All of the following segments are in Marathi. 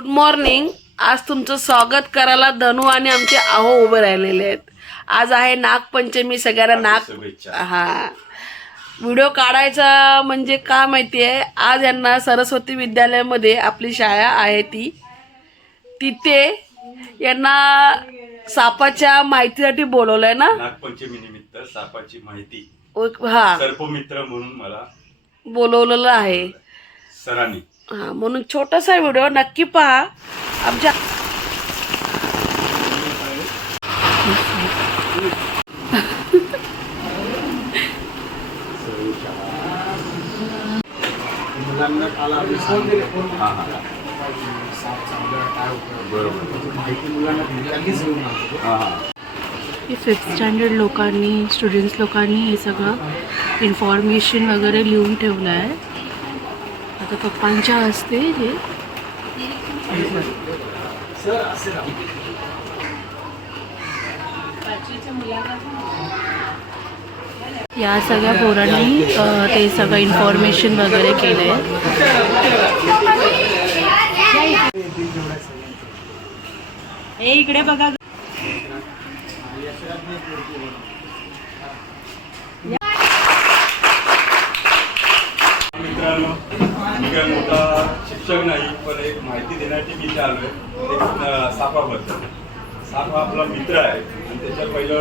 Good morning. आज तुमचं स्वागत करायला धनू आणि आमचे आहो उभे राहिलेले आहेत। आज आहे नागपंचमी, सगळ्यांना व्हिडिओ काढायचा म्हणजे का माहिती आहे, आज यांना सरस्वती विद्यालयामध्ये आपली शाळा आहे तिथे यांना सापाच्या माहितीसाठी बोलवलंय ना। नागपंचमी निमित्त सापाची माहिती सर्पमित्र म्हणून मला बोलवलेलं आहे सरांनी। म्हणून छोटासा व्हिडिओ नक्की पहा आमच्या। मुलांना काल आम्ही माहिती मुलांना त्यांनीच घेऊन आलो। हे 5th स्टँडर्ड लोकांनी, स्टुडंट्स लोकांनी हे सगळं इन्फॉर्मेशन वगैरे लिहून ठेवलं आहे। आता पप्पांच्या हस्ते हे या सगळ्या पोरांनी ते सगळं इन्फॉर्मेशन वगैरे केलं आहे। इकडे बघा, मित्रांनो, मी काय मोठा शिक्षक नाही, पण एक माहिती देण्याची मी इथे आलोय एक सापाबद्दल। साप हा आपला मित्र आहे आणि त्याच्या पहिलं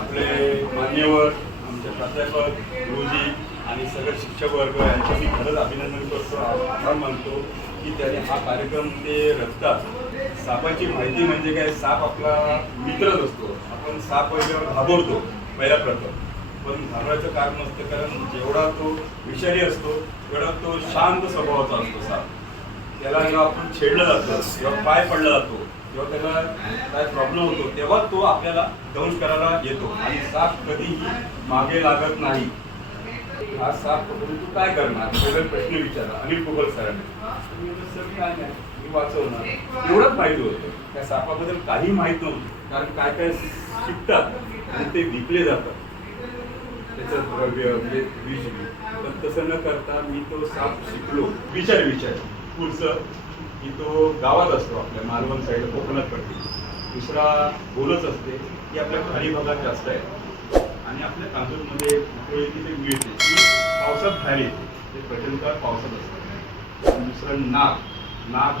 आपले मान्यवर, आमचे प्राध्यापक, गुरुजी आणि सगळे शिक्षक वर्ग यांचं मी खरंच अभिनंदन करतो, आभार मानतो की त्याने हा कार्यक्रम ते रचतात। सापाची माहिती म्हणजे काय, साप आपला मित्रच असतो। आपण साप वगैरे घाबरतो पहिला प्रथम, पण घाबरायचं कारण नसतं, कारण जेवढा तो विषारी असतो तेवढा तो शांत स्वभावाचा असतो साप। त्याला जेव्हा आपण छेडलं जातं, जेव्हा पाय पडला जातो, जेव्हा त्याला काय प्रॉब्लेम होतो, तेव्हा तो आपल्याला दंश करायला येतो आणि साप कधीही मागे लागत नाही। हा साप पकडून तू काय करणार, सगळे प्रश्न विचारला अनिल पोगल सरांनी। सर काय नाही, मी वाचवणार, एवढंच माहिती होतं। त्या सापाबद्दल काही माहीत नव्हतं, कारण काय काय शिकतात आणि ते विकले जातात त्याचं द्रव्य म्हणजे विष। पण तसं न करता मी तो साप शिकलो विचार पुढचं की तो गावात असतो, आपल्या मालवण साईड कोकणात पडते। दुसरा बोलच असते की आपल्या खाडी भागात जास्त आहे आणि आपल्या कांजूरमध्ये तिथे मिळते, ती पावसात बाहेर येते, ते प्रचंड पावसात असतं। दुसरं नाग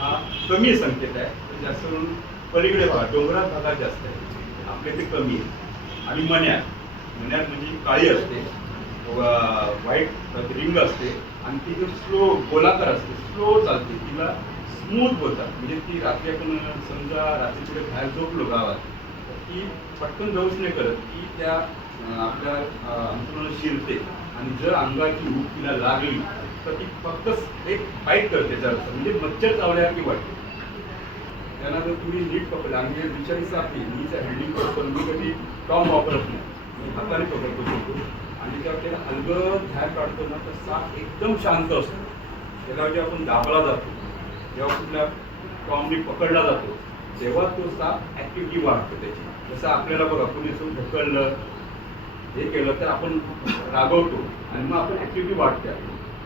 हा कमी संकेत आहे, पण जास्त करून पलीकडे भाग डोंगराळ भागात जास्त आहे, आपल्या ते कमी आहे। आणि मण्यात म्हणजे काळी असते, व्हाईट रिंग असते आणि ती जो स्लो गोलाकार असते, स्लो चालते, तिला स्मूथ बोलतात। म्हणजे ती रात्री आपण समजा रात्री पुढे बाहेर झोपलो गावात, ती पटकन जाऊच नाही करत, ती त्या आपल्या अंतराला शिरते आणि जर अंगाची भूक तिला लागली तर ती फक्त एक फाईट करते त्याचा, म्हणजे मच्छर चावल्यासारखी वाटते। त्यांना जर तुम्ही नीट पकडलं आणि विचारी सापली, मी जर हँडलिंग करतो, मी कधी टॉम वापरत नाही, हाताने पकडतो शकतो आणि जेव्हा त्याला अलगद ध्यान काढतो ना, तर साप एकदम शांत असतो। त्याला जेव्हा आपण दाबला जातो, जेव्हा कुठल्या टॉमनी पकडला जातो, तेव्हा तो साप ॲक्टिव्हिटी वाढतो त्याची। जसं आपल्याला बघा, कोणी असं ढकललं हे केलं तर आपण रागवतो आणि मग आपण ॲक्टिव्हिटी वाढते।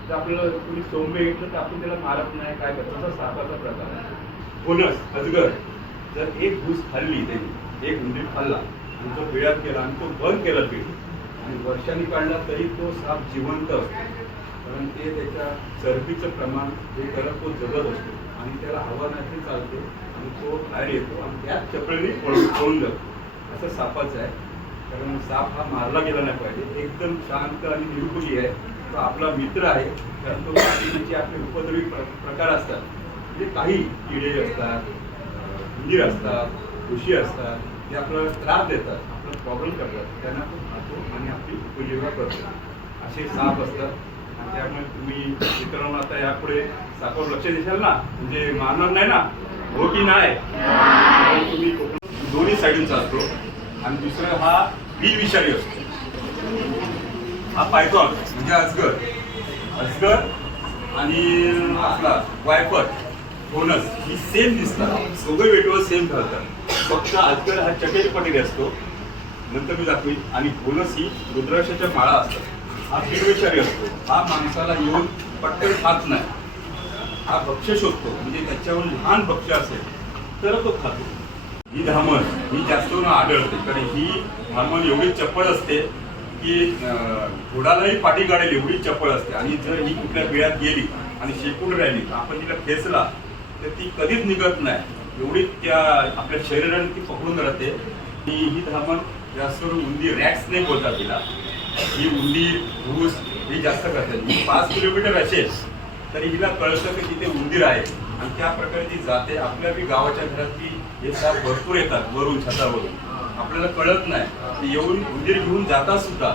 जर आपल्याला कोणी सौम्य घेतलं तर आपण त्याला मारत नाही, काय करतो, तसा सापाचा प्रकार आहे। बोनस अजगर, जर एक घुस खाल्ली त्यांनी, एक उंदीर खाल्ला आणि तो पिळ्यात गेला आणि तो बंद केला पीळ आणि वर्षांनी काढला तरी तो साप जिवंत असतो, कारण ते त्याच्या चरबीचं प्रमाण हे करत तो जगत असतो आणि त्याला हवा नाही चालते आणि तो बाहेर येतो आणि त्याच चपळीने पळून जातो। असं सापाचं आहे, कारण साप हा मारला गेला नाही पाहिजे, एकदम शांत आणि निरुपयोगी आहे, तो आपला मित्र आहे। कारण तो बाकीचे आपले उपद्रवी प्रकार असतात, म्हणजे काही किडे असतात, उंदीर असतात, घुशी असतात, ते आपल्याला त्रास देतात, आपला प्रॉब्लेम करतात, त्यांना तो खातो आणि आपली उपजीविका करतो। असे साप असतात आणि त्यामुळे तुम्ही मित्रांनो आता यापुढे सापावर लक्ष देशाल ना, म्हणजे मारणार नाही ना, हो की नाही? तुम्ही दोन्ही साईडून चालतो आणि दुसरं हा विषारी असतो, हा पायथॉन म्हणजे अजगर आणि आपला वायपर बोनस ही सेम दिसतात, दोघे वेटवर सेम ठरतात, फक्त अजगर हा चटेल पटेल असतो, नंतर मी दाखवीन, आणि बोनस ही रुद्राक्षाच्या माळा असतात। हा विषारी असतो, हा माणसाला येऊन पटकन खात नाही, हा भक्ष्य शोधतो, म्हणजे त्याच्यावर लहान भक्ष्य असेल तर तो खातो. ही धामण ही जास्त करून आढळते, कारण ही धामण एवढी चपळ असते की घोडालाही पाठी काढेल एवढी चपळ असते. आणि जर ही कुठल्या बिळात गेली आणि शेपूट राहिली तर आपण तिला खेचला तर ती कधीच निघत नाही, एवढी त्या आपल्या शरीराने ती पकडून राहते. ही धामण जास्त करून उंदीर, रॅट्स नाही बोलतात तिला, ही उंदीर घूस ही जास्त करतात. 5 किलोमीटर असेल तरी हिला कळतं की तिथे उंदीर आहे आणि त्या प्रकारे ती जाते. आपल्या बी गावाच्या घरात ती हे साप भरपूर येतात वरून, छतावरून, आपल्याला कळत नाही ते येऊन उंदीर घेऊन जातात सुद्धा.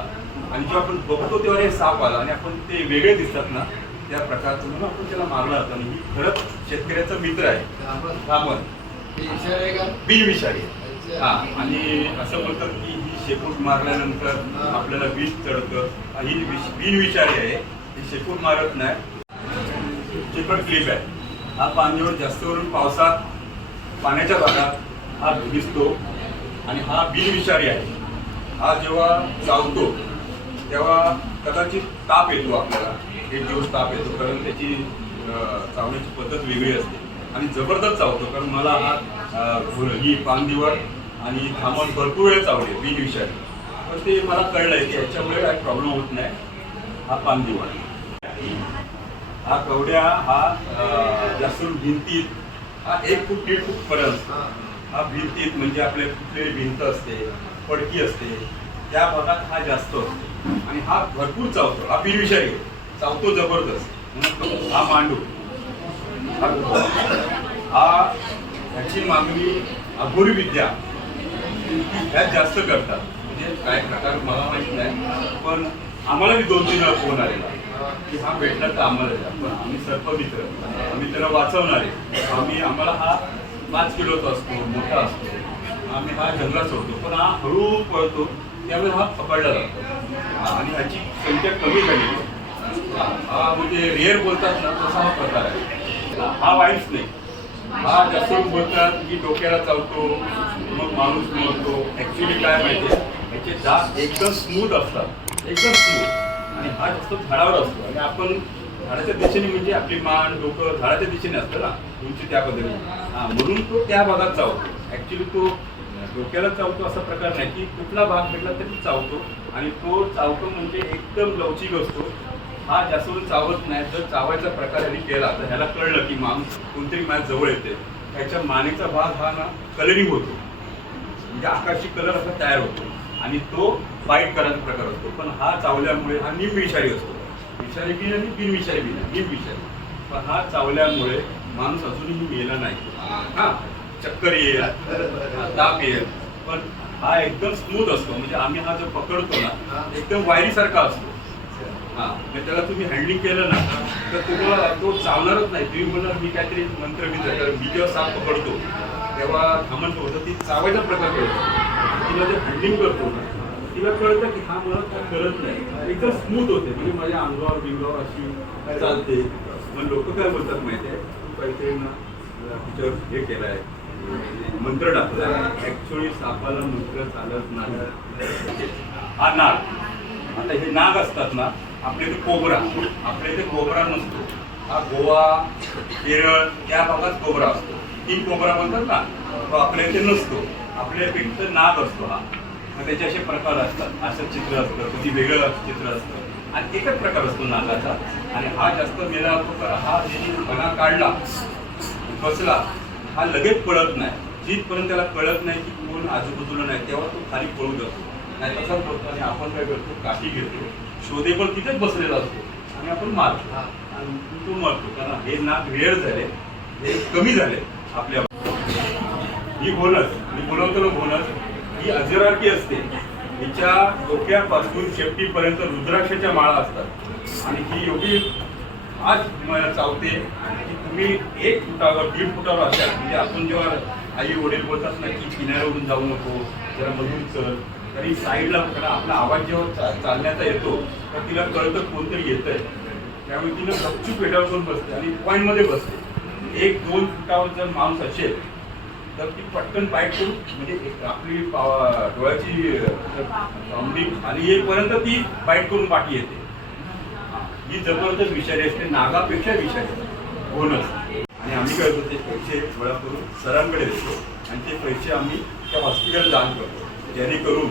आणि जेव्हा आपण बघतो तेव्हा हे साप आला आणि आपण ते वेगळे दिसतात ना, त्या प्रकारचं म्हणून आपण त्याला मारलं जातं. आणि ही खरंच शेतकऱ्याचा मित्र आहे धामण, बिनविषारी. हा, आणि असं बोलतात की ही शेपूट मारल्यानंतर आपल्याला विष चढतं. ही बिनविषारी आहे, ही शेपूट मारत नाही. चिकट क्लिप आहे. हा पाण्यावर जास्त करून पावसात पाण्याच्या भागात हा दिसतो आणि हा बिनविषारी आहे. हा जेव्हा चावतो तेव्हा कदाचित ताप येतो आपल्याला, एक दिवस ताप येतो, कारण त्याची चावण्याची पद्धत वेगळी असते आणि जबरदस्त चावतो. कारण मला हा ही पानदिवड आणि धामण भरपूर वेळ चावले बिनविषारी, पण ते मला कळलंय की याच्यामुळे काही प्रॉब्लेम होत नाही. हा पानदिवड, हा कवड्या, हा जास्त भिंतीत, हा 1 फूट 1.5 फूट पर्यंत. हा भिंतीत म्हणजे आपले कुठलेली भिंत असते, पडकी असते, त्या भागात हा जास्त असतो. आणि हा भरपूर चावतो. हा बिनविषारी चावतो जबरदस्त. हा मांडू, हा ह्याची मागणी अघोरी विद्या ह्यात जास्त करतात. म्हणजे काय प्रकार मला माहित नाही, पण आम्हाला बी 2-3 वेळा फोन आलेला की हा भेटला तर आम्हाला द्या. पण आम्ही सर्पमित्र, आम्ही त्याला वाचवणारे. आम्हाला हा 5 किलोचा असतो, मोठा असतो. आम्ही हा जंगलात सोडतो, पण हा हळू पळतो, त्यामुळे हा पकडला जातो आणि ह्याची संख्या कमी झाली. हा म्हणजे रेअर बोलतात ना, तसा हा प्रकार आहे. हा वाईट नाही. हा जास्त बोलतात की डोक्याला चावतो, मग माणूस मरतो. ऍक्च्युली काय माहितीये, याचे दात एकदम स्मूथ असतात, एकदम स्मूथ. आणि हा जास्त झाडावर असतो आणि आपण झाडाच्या दिशेने, म्हणजे आपली मान, डोकं झाडाच्या दिशेने असतं ना, उंची त्या पद्धतीने. हा, म्हणून तो त्या भागात चावतो. ऍक्च्युली तो डोक्याला चावतो असा प्रकार नाही की कुठला भाग भेटला तरी चावतो. आणि तो चावतो म्हणजे एकदम लवचिक असतो. हा जास्त करून चावत नाही. जर चावायचा प्रकार ह्याने केला तर ह्याला कळलं की माणूस कोणतरी माझ्या जवळ येते, ह्याच्या मानेचा भाग हा ना कलरिंग होतो, म्हणजे आकाशी कलर असा तयार होतो आणि तो बाईट करायचा प्रकार असतो. पण हा चावल्यामुळे हा निमविषारी असतो. विषारी बी आणि बिनविषारी बी नाही, निमविषारी. पण हा चावल्यामुळे माणूस अजूनही मेला नाही. हा, चक्कर येईल, ताप येईल, पण हा एकदम स्मूथ असतो. म्हणजे आम्ही हा जो पकडतो ना, एकदम वायरीसारखा असतो. हा, म्हणजे त्याला तुम्ही हँडलिंग केलं ना तर तुम्हाला तो चावणारच नाही. तुम्ही म्हणणार मी काहीतरी मंत्र विचार. मी जेव्हा साप पकडतो तेव्हा धामण होतं, ती चावायचा प्रकार करतो. तिला जे हँडलिंग करतो ना, तिला कळतं की हा मला काय करत नाही, एकदम स्मूथ होते. म्हणजे माझ्या अंगावर बिंगावर अशी चालते. मग लोक काय बोलतात माहिती आहे, तू काहीतरी ना तिच्यावर हे केलं आहे, मंत्र टाकला आहे. ऍक्च्युअली सापाला मंत्र चालत नाही. हा नाग, आता हे नाग असतात ना, आपल्या इथे कोबरा, आपल्या इथे कोबरा नसतो. हा गोवा, केरळ या भागात कोबरा असतो. 3 कोबरा म्हणतात ना, तो आपल्या इथे नसतो. आपल्या इथे नाग असतो. हा, मग त्याचे असे प्रकार असतात. असं चित्र असतं, कधी वेगळं चित्र असतं आणि एकच प्रकार असतो नागाचा. आणि हा जास्त मेला होतो कारण हा ज्याने मना काढला, बसला, हा लगेच पळत नाही. जिथपर्यंत त्याला कळत नाही की कोण आजूबाजूला नाही, तेव्हा तो खाली पळून जातो. नाही तसाच होतो. आणि आपण काय करतो, काठी घेतो, शोधे पण तिथेच बसलेला असतो आणि आपण मारतो आणि तो मरतो. कारण हे नाग रेअर झाले, हे कमी झाले आपल्या. ही घोणस, मी बोलवतो ना घोणस, ही अजरारकी असते. हिच्या डोक्यापासून शेपटीपर्यंत रुद्राक्षाच्या माळा असतात. आणि ही एवढी आज मला चावते की तुम्ही 1 फुटावर 1.5 फुटावर असाल. म्हणजे आपण जेव्हा आई वडील बोलतात ना की किनाऱ्यावरून जाऊ नको, जरा मधून चल, तरी साईडला, कारण आपला आवाज जेव्हा चालण्याचा येतो तर तिला कळतं कोणतरी येतंय. त्यामुळे तिला गपचूप पेटावर करून बसते आणि पॉईंटमध्ये बसते. 1-2 फुटावर जर माणूस असेल तर ती पटकन बाईट करून, म्हणजे आपली डोळ्याची आणि येईपर्यंत ती बाईट करून पाठी येते. ही जबरदस्त विषारी असते, नागापेक्षा विषारी. बोनस. आणि आम्ही काय होतो ते पैसे गोळा करून सरांकडे देतो आणि ते पैसे आम्ही त्या हॉस्पिटल दान करतो, जेणेकरून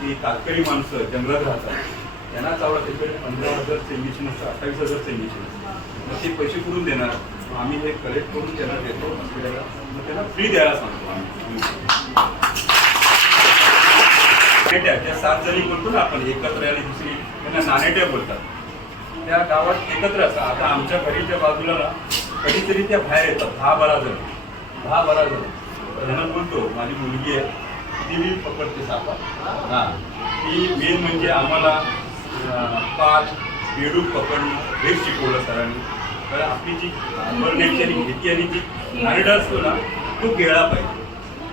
ती तात्काळी माणसं जंगलात राहतात त्यांना चावला त्याच्याकडे 15,000 इंजेक्शन असतं, 28,000 इंजेक्शन असतं. मग ते पैसे कुठून देणार? आम्ही हे कलेक्ट करून त्यांना देतो हॉस्पिटलला, मग त्यांना फ्री द्यायला सांगतो आम्ही. त्या 7 जणी बोलतो ना आपण एकत्र, आणि दुसरी त्यांना नानेट्या बोलतात. त्या गावात एकत्र असतात. आता आमच्या घरीच्या बाजूला ना कधीतरी त्या बाहेर येतात 10-12 जण. त्यांना बोलतो माझी मुलगी आहे ती मी पकडते सापा. ती मेन म्हणजे आम्हाला पाच बेडूक पकडणं हे शिकवलं सरांनी. कारण आपली जी बरण्याची आणि घेती आणि जी नारडा असतो ना तो गेळा पाहिजे,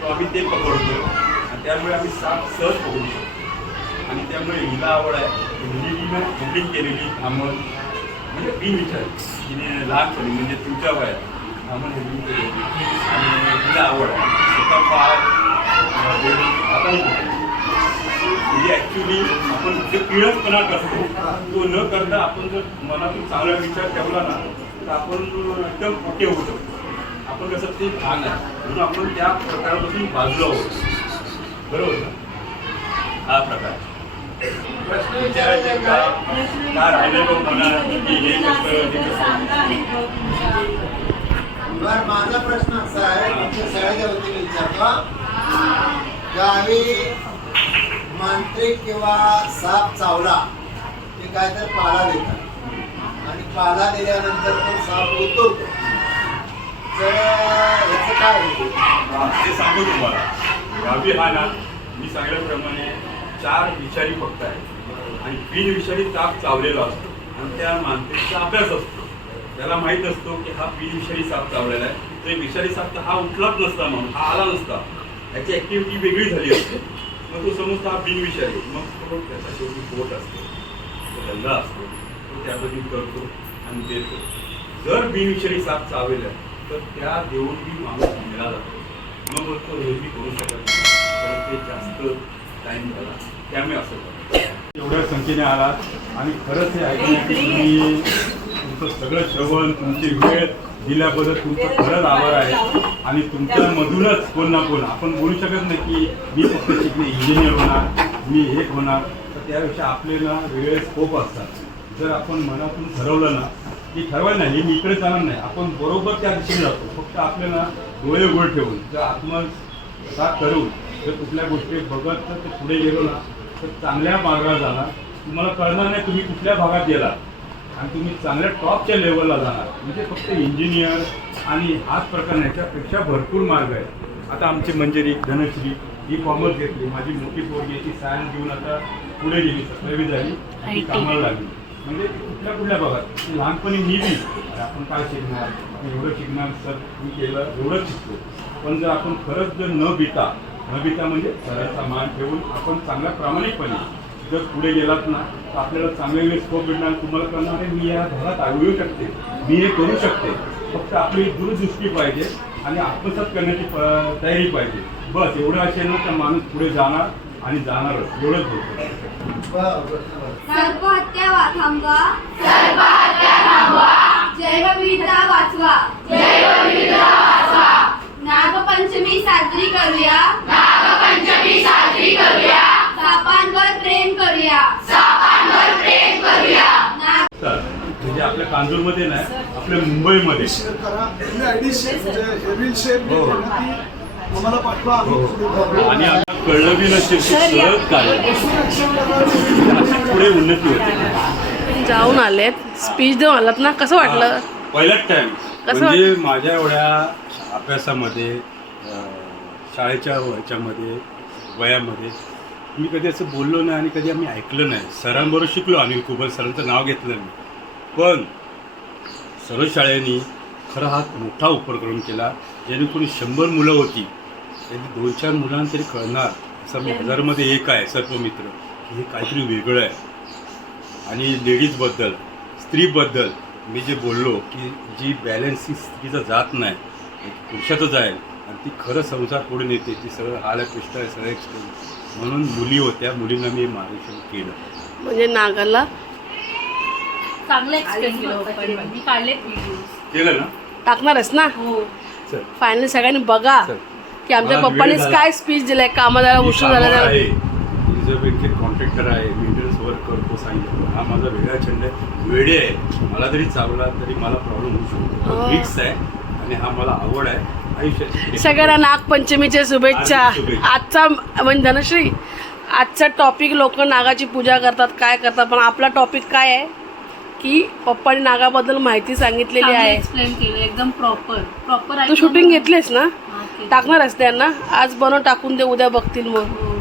तो आम्ही ते पकडतो आणि त्यामुळे आम्ही साप सहज पकडू शकतो. आणि त्यामुळे हिला आवड आहे. मुलीनं बुकिंग केलेली थांबण म्हणजे विचार तिने लहानपणी म्हणजे तुमच्या वयात थांबण बुकिंग केलेली आणि तिला आवड आहे. स्वतः पाय आता म्हणजे ॲक्च्युली आपण जे किळसपणा करतो तो न करता आपण जर मनातून चांगला विचार ठेवला ना तर आपण एकदम मोठे होऊ शकतो. आपण कसं ते भान आहे म्हणून आपण त्या प्रकारापासून बाजूला होतो. बरोबर ना? हा प्रकार विचारायचे का राहिलेलं मनात की हे कसं बरं, माझा प्रश्न असा आहे, तुमच्या सगळ्याच्या वतीने विचारतो. गावी मांत्रिक किंवा साप चावला ते काय तर पाला देतात आणि पाला दिल्यानंतर तो साप उतरतो, तर याचं काय होईल? ते सांगू तुम्हाला. गावी हा ना मी सांगितल्याप्रमाणे 4 विषारी फक्त आहेत आणि बिनविषारी साप चावलेला असतो आणि त्या मांत्रिकचा अभ्यास असतो. त्याला माहीत असतो की हा बिनविषारी साप चावलेला आहे. तर विषारी साप तर हा उठलाच नसता, म्हणून हा आला नसता, याची ॲक्टिव्हिटी वेगळी झाली असते. मग तो समजतो हा बिनविषारी. मग तो त्याचा शेवटी बोट असतो, तो धंदा असतो, तो त्याबद्दल करतो आणि देतो. जर बिनविषारी साप चावलेला तर त्या देऊन माणूस मिळाला जातो. मग तो हे मी करू शकत नाही, तर ते जास्त टाईम झाला त्यामुळे असं करतो. एवढ्या संख्येने आलात आणि खरंच हे ऐकण्यासाठी तुम्ही तुमचं सगळं श्रवण तुमची वेळ दिल्याबद्दल तुमचं खरंच आभार आहे. आणि तुमच्यामधूनच कोण ना कोण आपण बोलू शकत नाही की मी फक्त शिकणे इंजिनियर होणार, मी एक होणार. तर त्यापेक्षा आपल्याला वेगळे स्कोप असतात. जर आपण मनातून ठरवलं ना की ठरवायला नाही मी इकडे जाणार नाही, आपण बरोबर त्या दिशेने जातो. फक्त आपल्याला डोळे उघड ठेवून जर आत्मसात करून जर कुठल्या गोष्टी बघत तर ते पुढे गेलो ना तर चांगल्या मार्गाला जाणार. तुम्हाला कळणार नाही तुम्ही कुठल्या भागात गेला आणि तुम्ही चांगल्या टॉपच्या लेवलला जाणार. म्हणजे फक्त इंजिनियर आणि हाच प्रकार नाही, त्यापेक्षा भरपूर मार्ग आहेत. आता आमची मंजिरी धनश्री ही कॉमर्स घेतली, माझी मोठी पोरगी ती सायन्स घेऊन आता पुढे गेली, 17वी झाली, ती कामाला लागली. म्हणजे कुठल्या भागात लहानपणी मी बी आपण काय शिकणार, आपण एवढं शिकणार सर मी केलं एवढंच शिकतो. पण जर आपण खरंच जर न भिता म्हणजे सरांचा मान ठेवून आपण चांगल्या प्रामाणिकपणे जर पुढे गेलात ना तर आपल्याला चांगले स्कोप भेटणार. तुम्हाला कळणार आहे मी या भागात आवडू शकते, मी हे करू शकते. फक्त आपली दूरदृष्टी पाहिजे आणि आत्मसात करण्याची तयारी पाहिजे. बस एवढं असेल ना तर माणूस पुढे जाणार आणि जाणारच. एवढंच बोलतो. सर्पहत्या थांबवा, जैवविविधता वाचवा, नागपंचमी साजरी करूया, सापांवर प्रेम करूया. म्हणजे आपल्या कांजूरमध्ये नाही, आपल्या मुंबईमध्ये आणि आपल्याला कळलं बी नसेल सहज काय पुढे उन्नती होते. जाऊन आलेत, स्पीच देऊन आलात ना, कसं वाटलं? पहिलाच टाइम कसं म्हणजे माझ्या एवढ्या अभ्यासामध्ये शाळेच्या ह्याच्यामध्ये वयामध्ये मी कधी असं बोललो नाही आणि कधी आम्ही ऐकलं नाही. सरांबरोबर शिकलो, अनिल कुबल सरांचं नाव घेतलं मी. पण सर्व शाळेनी खरं हा मोठा उपक्रम केला, जेणेकरून 100 मुलं होती त्यांनी 2-4 मुलांना तरी कळणार सर 1000मध्ये एक आहे सर्पमित्र, हे काहीतरी वेगळं आहे. आणि लेडीजबद्दल स्त्रीबद्दल मी जे बोललो की जी बॅलन्स ही स्त्रीचं जात नाही पुरुषाचं जाईल आणि ती खरं संसार पुढे नेते, ती सगळं हाल आहे पृष्ठ आहे सगळं एक्सपिरियन्स. म्हणून मुली होत्या, मुलींना मी मार्गदर्शन केलं. म्हणजे नागाला चांगलं एक्सप्लेन केलं पप्पांनी. मी काढलेत व्हिडिओ. केलं ना? टाकणारच ना. हो. चल. फायनली सगळ्यांनी बघा चल. की आमच्या मला पप्पांनीच वेळ काय स्पीच दिलाय. कामाला मी उशीर झाला कामावर त्याला. आहे. रिझर्वेटेड कॉन्ट्रॅक्टर आहे, मेंटेनन्स वर्क करतो सांगितलं. हा माझा वेगळा छंद आहे, वेडे आहे. मला जरी चालला तरी मला प्रॉब्लेम होऊ शकतो. मिक्स आहे आणि हा मला आवड आहे आयुष्याची. सगळ्यांना नागपंचमीच्या शुभेच्छा. हार्दिक शुभेच्छा. आजचा म्हणजे धनश्री, आजचा टॉपिक लोक नागाची पूजा करतात, काय करतात, पण आपला टॉपिक काय आहे की पप्पांनी नागाबद्दल माहिती सांगितलेली आहे. एक्सप्लेन केलं एकदम प्रॉपर तू शूटिंग घेतलीस ना? घेतली. टाकणारच त्यांना आज बनव, टाकून दे, उद्या बघतील मग.